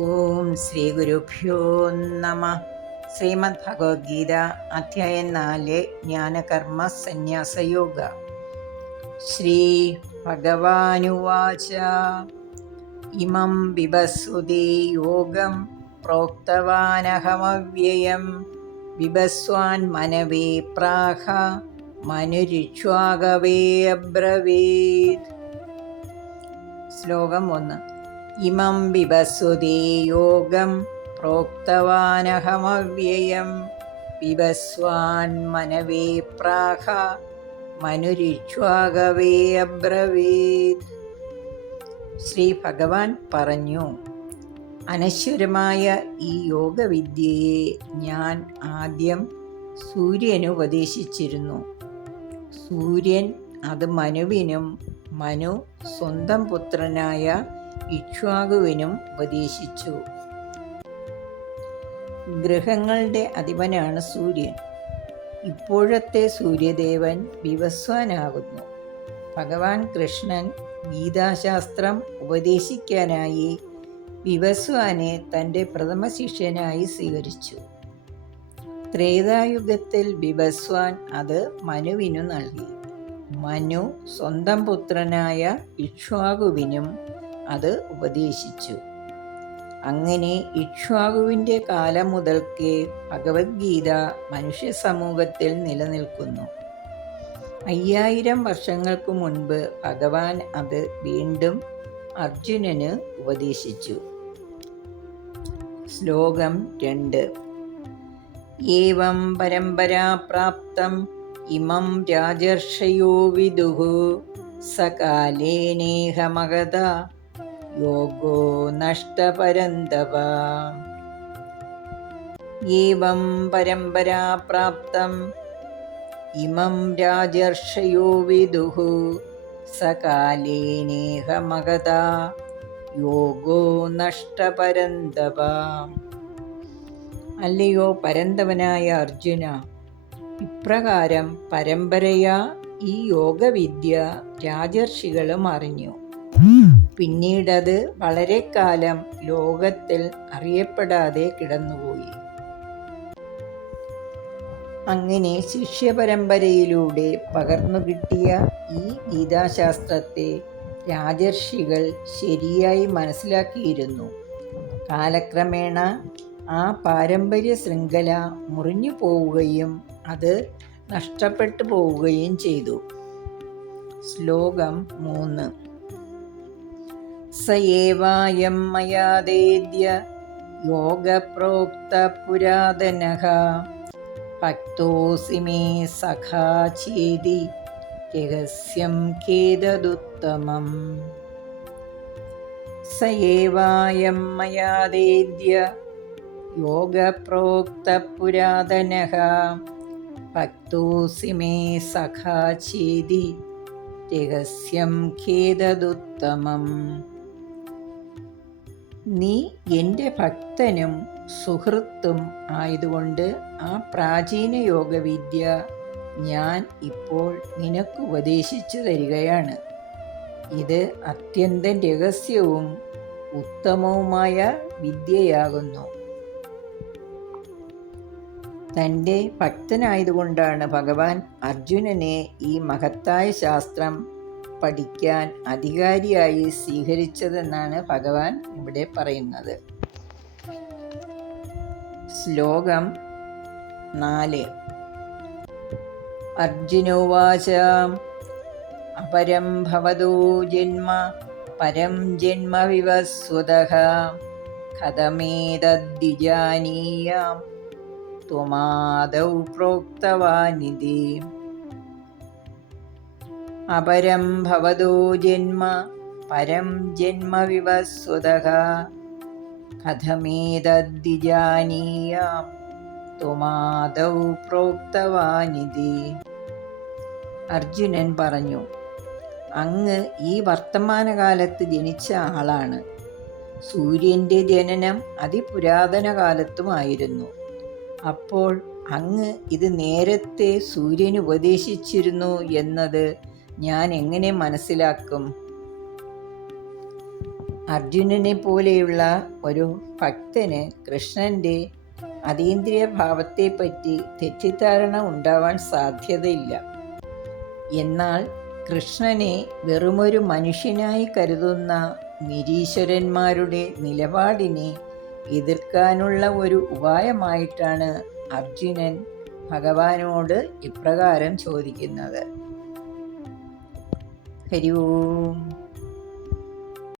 ഓം ശ്രീ ഗുരുഭ്യോ നമ. ശ്രീമദ് ഭഗവത്ഗീത അധ്യായം 4 ജ്ഞാനകർമ്മ സന്യാസയോഗ. ശ്രീ ഭഗവാനുവാച ഇമം ബിഭസ്സുതി യോഗം പ്രോക്തവാനഹമവ്യയം ബിഭസ്വാൻ മനവേ പ്രാഹ മനുരിക്ഷ്വാകവേ അബ്രവീത്. ശ്ലോകം 1. ഇമം ബിഭസ്സുതി യോഗം പ്രോക്തവാനഹമവ്യയം ബിഭസ്വാൻ മനവേ പ്രാഹ മനുരിക്ഷ്വാകവേ അബ്രവീത്. ശ്രീ ഭഗവാൻ പറഞ്ഞു, അനശ്വരമായ ഈ യോഗവിദ്യയെ ഞാൻ ആദ്യം സൂര്യന് ഉപദേശിച്ചിരുന്നു. സൂര്യൻ അത് മനുവിനും മനു സ്വന്തം പുത്രനായ ഇക്ഷ്വാകുവിനും ഉപദേശിച്ചു. ഗ്രഹങ്ങളുടെ അധിപനാണ് സൂര്യൻ. ഇപ്പോഴത്തെ സൂര്യദേവൻ ബിഭസ്വാനാകുന്നു. ഭഗവാൻ കൃഷ്ണൻ ഗീതാശാസ്ത്രം ഉപദേശിക്കാനായി ബിഭസ്വാനെ തൻ്റെ പ്രഥമ ശിഷ്യനായി സ്വീകരിച്ചു. ത്രേതായുഗത്തിൽ ബിഭസ്വാൻ അത് മനുവിനു നൽകി. മനു സ്വന്തം പുത്രനായ ഇക്ഷ്വാകുവിനും അത് ഉപദേശിച്ചു. അങ്ങനെ ഇക്ഷ്വാകുവിൻ്റെ കാലം മുതൽക്കേ ഭഗവത്ഗീത മനുഷ്യ സമൂഹത്തിൽ നിലനിൽക്കുന്നു. 5000 വർഷങ്ങൾക്ക് മുൻപ് ഭഗവാൻ അത് വീണ്ടും അർജുനന് ഉപദേശിച്ചു. ശ്ലോകം 2. ഏവം പരമ്പരാ പ്രാപ്തം ഇമം രാജർഷയോ വിദുഃ സകാലേനേഹ മഗധ യോഗോ നഷ്ടപരന്തവ. ഏവം പരമ്പരാ പ്രാപ്തം ഇമം രാജർഷയോ വിദുഃ സകാലേനേഹ മഗധ യോഗോ നഷ്ടപരന്തവ. അല്ലയോ പരന്തവനായ അർജുന, ഇപ്രകാരം പരമ്പരയാ ഈ യോഗവിദ്യ രാജർഷികളും അറിഞ്ഞു. പിന്നീടത് വളരെ കാലം ലോകത്തിൽ അറിയപ്പെടാതെ കിടന്നുപോയി. അങ്ങനെ ശിഷ്യപരമ്പരയിലൂടെ പകർന്നു കിട്ടിയ ഈ ഗീതാശാസ്ത്രത്തെ രാജർഷികൾ ശരിയായി മനസ്സിലാക്കിയിരുന്നു. കാലക്രമേണ ആ പാരമ്പര്യ ശൃംഖല മുറിഞ്ഞു പോവുകയും അത് നഷ്ടപ്പെട്ടു പോവുകയും ചെയ്തു. ശ്ലോകം 3. സയേവായം മയാദേദ്യ യോഗപ്രോക്ത പുരാതനഃ ഭക്തോസി മേ സഖാ ചേതി രഹസ്യം ഖേദദുത്തമം. സയേവായം മയാദേദ്യ യോഗപ്രോക്ത പുരാതനഃ ഭക്തോസി മേ സഖാ ചേതി രഹസ്യം ഖേദദുത്തമം. നീ എൻ്റെ ഭക്തനും സുഹൃത്തും ആയതുകൊണ്ട് ആ പ്രാചീന യോഗവിദ്യ ഞാൻ ഇപ്പോൾ നിനക്ക് ഉപദേശിച്ചു തരികയാണ്. ഇത് അത്യന്തം രഹസ്യവും ഉത്തമവുമായ വിദ്യയാകുന്നു. തൻ്റെ ഭക്തനായതുകൊണ്ടാണ് ഭഗവാൻ അർജുനനെ ഈ മഹത്തായ ശാസ്ത്രം പഠിക്കാൻ അധികാരിയായി സ്വീകരിച്ചതെന്നാണ് ഭഗവാൻ ഇവിടെ പറയുന്നത്. ശ്ലോകം 4. അർജുനോവാച അപരം ഭവതോ ജന്മ പരം ജന്മ വിവസ്വതഃ കഥമേതദ്വിജാനീയാം ത്വമാദൗ പ്രോക്തവാനിതി. അപരം ഭവതോ ജന്മ പരം ജന്മ വിവസ്വതഃ കഥമേതദ്വിജാനീയാം ത്വമാദൗ പ്രോക്തവാനിതി. അർജുനൻ പറഞ്ഞു, അങ്ങ് ഈ വർത്തമാനകാലത്ത് ജനിച്ച ആളാണ്. സൂര്യൻ്റെ ജനനം അതിപുരാതന കാലത്തുമായിരുന്നു. അപ്പോൾ അങ്ങ് ഇത് നേരത്തെ സൂര്യന് ഉപദേശിച്ചിരുന്നു എന്നത് ഞാൻ എങ്ങനെ മനസ്സിലാക്കും? അർജുനനെ പോലെയുള്ള ഒരു ഭക്തന് കൃഷ്ണൻ്റെ അതീന്ദ്രിയ ഭാവത്തെപ്പറ്റി തെറ്റിദ്ധാരണ ഉണ്ടാവാൻ സാധ്യതയില്ല. എന്നാൽ കൃഷ്ണനെ വെറുമൊരു മനുഷ്യനായി കരുതുന്ന നിരീശ്വരന്മാരുടെ നിലപാടിനെ എതിർക്കാനുള്ള ഒരു ഉപായമായിട്ടാണ് അർജുനൻ ഭഗവാനോട് ഇപ്രകാരം ചോദിക്കുന്നത്. ഹരി ഓം.